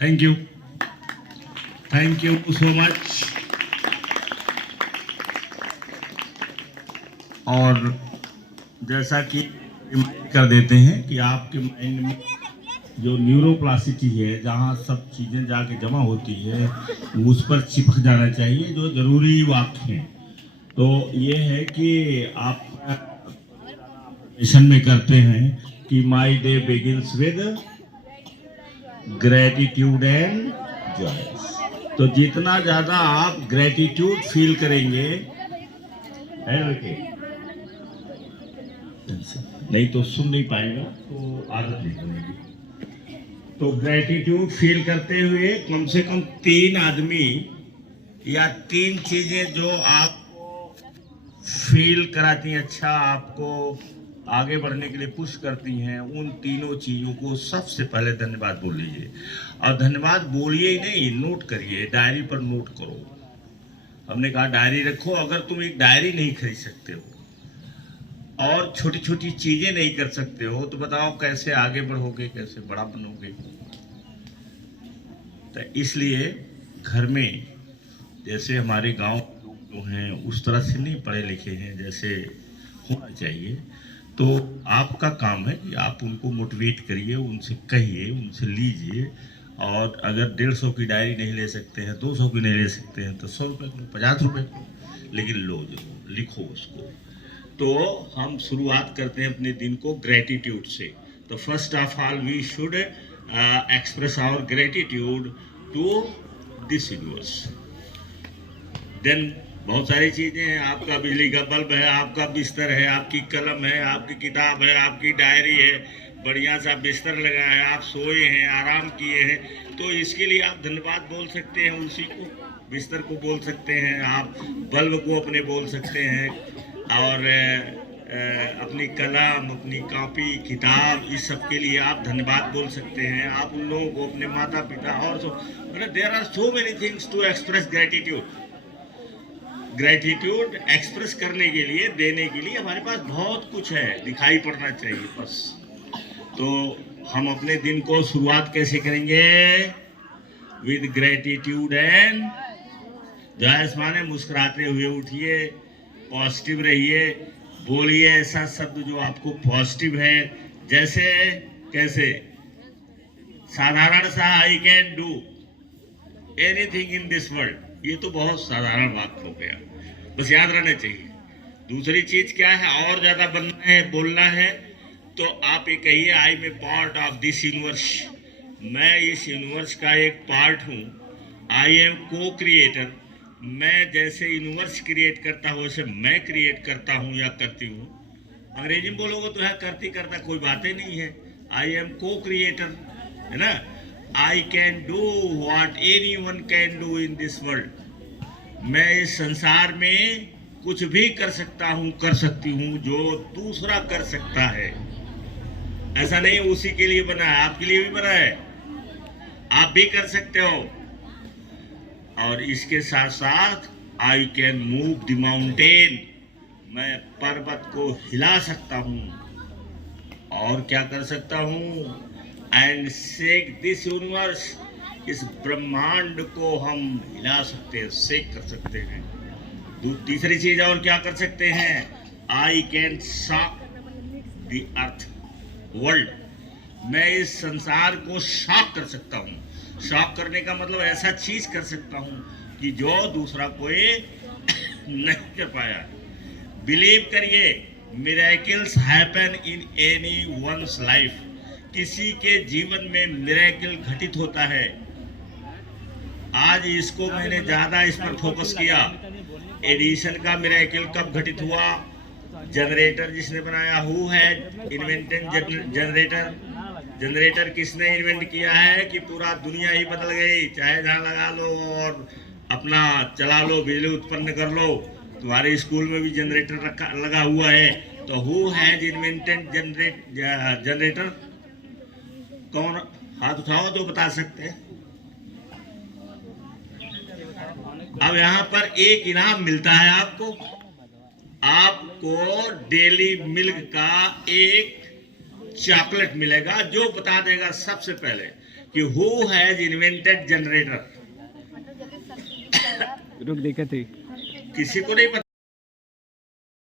Thank you so much. और जैसा कि रिमाइंड कर देते हैं कि आपके माइंड में जो न्यूरोप्लासिटी है, जहाँ सब चीज़ें जाके जमा होती है, उस पर चिपक जाना चाहिए जो जरूरी वाक्य हैं। तो ये है कि आप में करते हैं कि my day begins with gratitude and Joy. तो जितना ज्यादा आप ग्रेटिट्यूड फील करेंगे, है लड़के, नहीं तो सुन नहीं पाएगा, तो आदत नहीं बनेगी। तो ग्रेटिट्यूड फील करते हुए कम से कम 3 आदमी या 3 चीजें जो आपको फील कराती हैं, अच्छा आपको आगे बढ़ने के लिए पुश करती हैं, उन तीनों चीज़ों को सबसे पहले धन्यवाद बोल लीजिए। और धन्यवाद बोलिए ही नहीं, नोट करिए, डायरी पर नोट करो। हमने कहा डायरी रखो। अगर तुम एक डायरी नहीं खरीद सकते हो और छोटी छोटी चीज़ें नहीं कर सकते हो, तो बताओ कैसे आगे बढ़ोगे, कैसे बड़ा बनोगे। तो इसलिए घर में जैसे हमारे गांव जो हैं उस तरह से नहीं पढ़े लिखे हैं जैसे होना चाहिए, तो आपका काम है कि आप उनको मोटिवेट करिए, उनसे कहिए, उनसे लीजिए। और अगर 150 की डायरी नहीं ले सकते हैं, 200 की नहीं ले सकते हैं, तो 100 रुपये को, 50 रुपये को, लेकिन लो, जरूर लिखो उसको। तो हम शुरुआत करते हैं अपने दिन को ग्रेटिट्यूड से। तो first of all we should express our gratitude to this universe. Then बहुत सारी चीज़ें हैं, आपका बिजली का बल्ब है, आपका बिस्तर है, आपकी कलम है, आपकी किताब है, आपकी डायरी है, बढ़िया सा बिस्तर लगा है, आप सोए हैं, आराम किए हैं, तो इसके लिए आप धन्यवाद बोल सकते हैं। उसी को, बिस्तर को बोल सकते हैं, आप बल्ब को अपने बोल सकते हैं, और अपनी कलम, अपनी कॉपी, किताब, इस सब के लिए आप धन्यवाद बोल सकते हैं। आप उन लोगों को, अपने माता पिता और सो, मतलब there are so many things to express gratitude. Gratitude express करने के लिए, देने के लिए हमारे पास बहुत कुछ है, दिखाई पड़ना चाहिए बस। तो हम अपने दिन को शुरुआत कैसे करेंगे? With gratitude and Joy. माने मुस्कुराते हुए उठिए, पॉजिटिव रहिए, बोलिए ऐसा शब्द जो आपको पॉजिटिव है। जैसे कैसे? साधारण सा, I can do anything in this world. ये तो बहुत साधारण बात हो गया, बस याद रहना चाहिए। दूसरी चीज क्या है? और ज्यादा बनना है, बोलना है, तो आप ये कहिए, I am a part of this universe. मैं इस यूनिवर्स का एक पार्ट हूँ। आई एम को क्रिएटर। मैं जैसे यूनिवर्स क्रिएट करता हूँ वैसे मैं क्रिएट करता हूँ या करती हूँ। अंग्रेजी में बोलोगे तो है करती करता कोई बातें नहीं है। आई एम को क्रिएटर, है ना। I can do what any one can do in this world. मैं इस संसार में कुछ भी कर सकता हूँ, कर सकती हूँ जो दूसरा कर सकता है। ऐसा नहीं उसी के लिए बना है, आपके लिए भी बना है, आप भी कर सकते हो। और इसके साथ साथ I can move the mountain. मैं पर्वत को हिला सकता हूँ। और क्या कर सकता हूँ? And shake this universe. इस ब्रह्मांड को हम हिला सकते हैं, शेक कर सकते हैं। तीसरी चीज और क्या कर सकते हैं? I can shock the earth world. मैं इस संसार को शॉक कर सकता हूँ। शॉक करने का मतलब ऐसा चीज कर सकता हूँ कि जो दूसरा कोई नहीं कर पाया। बिलीव करिए, miracles happen in any one's life. किसी के जीवन में मिरेकल घटित होता है। आज इसको मैंने ज्यादा इस पर फोकस किया। एडिशन का मिरेकल कब घटित हुआ? जनरेटर जिसने बनाया, who had invented generator. Generator किसने इन्वेंट किया है कि पूरा दुनिया ही बदल गई। चाहे जहाँ लगा लो और अपना चला लो, बिजली उत्पन्न कर लो। तुम्हारे स्कूल में भी जनरेटर रखा लगा हुआ है। तो हु हैज इन्वेंटेड जनरेटर? कौन? हाथ उठाओ जो बता सकते हैं। अब यहाँ पर एक इनाम मिलता है आपको। आपको डेली मिल्क का एक चॉकलेट मिलेगा। जो बता देगा सबसे पहले कि हु हैज इन्वेंटेड जनरेटर? रुक देखे थे किसी को नहीं पता।